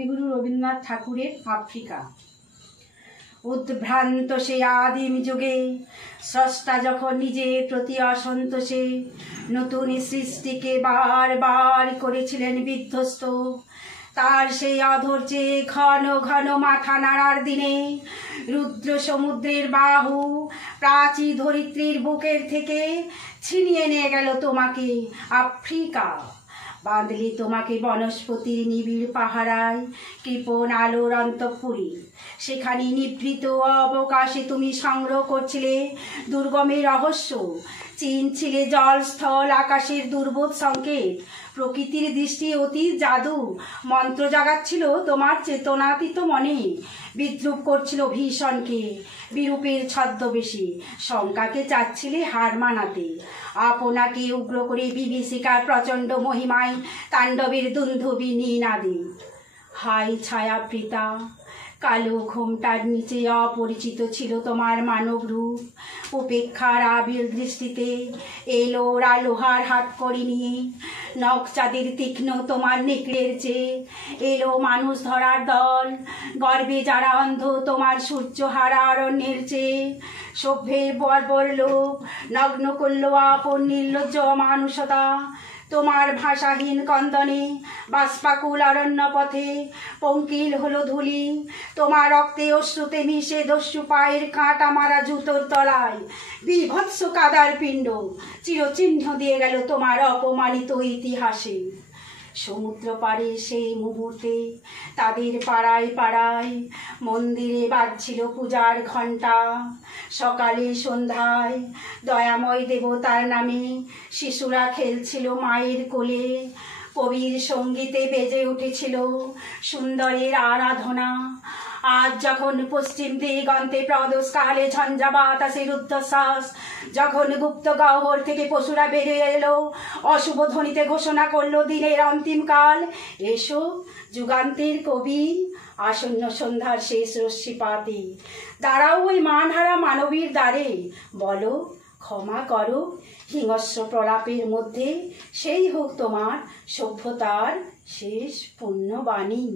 কবিগুরু রবীন্দ্রনাথ ঠাকুরের আফ্রিকা। উদ্ভ্রান্ত সে আদিম যুগে স্রষ্টা যখন নিজের প্রতি অসন্তোষে নতুন সৃষ্টিকে বারবার করেছিলেন বিধ্বস্ত, তার সেই অধৈর্যে ঘন ঘন মাথা নাড়ার দিনে রুদ্র সমুদ্রের বাহু প্রাচী ধরিত্রীর বুকের থেকে ছিনিয়ে নিয়ে গেল তোমাকে আফ্রিকা। বাঁধলি তোমাকে বনস্পতির নিবিড় পাহারায় কৃপণ আলোর অন্তঃপুরে, সেখানে নিভৃত অবকাশে তুমি সংগ্রহ করছিলে দুর্গমের রহস্য, চিনছিলে জল স্থল আকাশের দুর্বোধ সংকেত, প্রকৃতির দৃষ্টি অতি জাদু মন্ত্র জাগাচ্ছিল তোমার চেতনাতীত মনে, বিদ্রুপ করছিল ভীষণকে বিরূপের ছদ্মবেশে, শঙ্কাকে চাচ্ছিলে হার মানাতে, আপনাকে উগ্র করে বিভীষিকার প্রচণ্ড মহিমায় তাণ্ডবের দুন্ধুবি নিনাদে। হাই ছায়াবৃতা কালো ঘোমটার নিচে অপরিচিত ছিল তোমার মানব রূপ, উপেক্ষার আবির দৃষ্টিতে এলো লোহার হাত করি নিয়ে, নখ চাঁদের তীক্ষ্ণ তোমার নেকড়ের চেয়ে এলো মানুষ ধরার দল, গর্বে যারা অন্ধ তোমার সূর্যহারা অরণ্যের চেয়ে, সভ্যের বর্বর লোক নগ্ন করল আপন নির্লজ্জ মানুষতা, তোমার ভাষাহীন কন্দনে বাষ্পাকুল অরণ্য পথে পঙ্কিল হলো ধুলি, তোমার রক্তে অশ্রুতে মিশে দস্যু পায়ের কাঁটা মারা জুতোর তলায় বিভৎস কাদার পিণ্ড চিরচিহ্ন দিয়ে গেল তোমার অপমানিত ইতিহাসে। সমুদ্র পাড়ে সেই মুহূর্তে তাদের পাড়ায় পাড়ায় মন্দিরে বাজছিল পূজার ঘণ্টা, সকালে সন্ধ্যায় দয়াময় দেবতার নামে শিশুরা খেলছিল মায়ের কোলে, কবির সঙ্গীতে বেজে উঠেছিল সুন্দরের আরাধনা। আজ যখন পশ্চিম দিগন্তে প্রদোষকালে ঝঞ্ঝা বাতাসে রুদ্ধশ্বাস, যখন গুপ্ত গহ্বর থেকে পশুরা বেরিয়ে এলো অশুভ ধ্বনিতে ঘোষণা করলো দিনের অন্তিমকাল, এসো যুগান্তের কবি আসন্ন সন্ধ্যার শেষ রশ্মিপাতে, দাঁড়াও ওই মানহারা মানবীর দ্বারে, বলো ক্ষমা করো হিংস্র প্রলাপের মধ্যে সেই হোক তোমার সভ্যতার শেষ পুণ্যবাণী।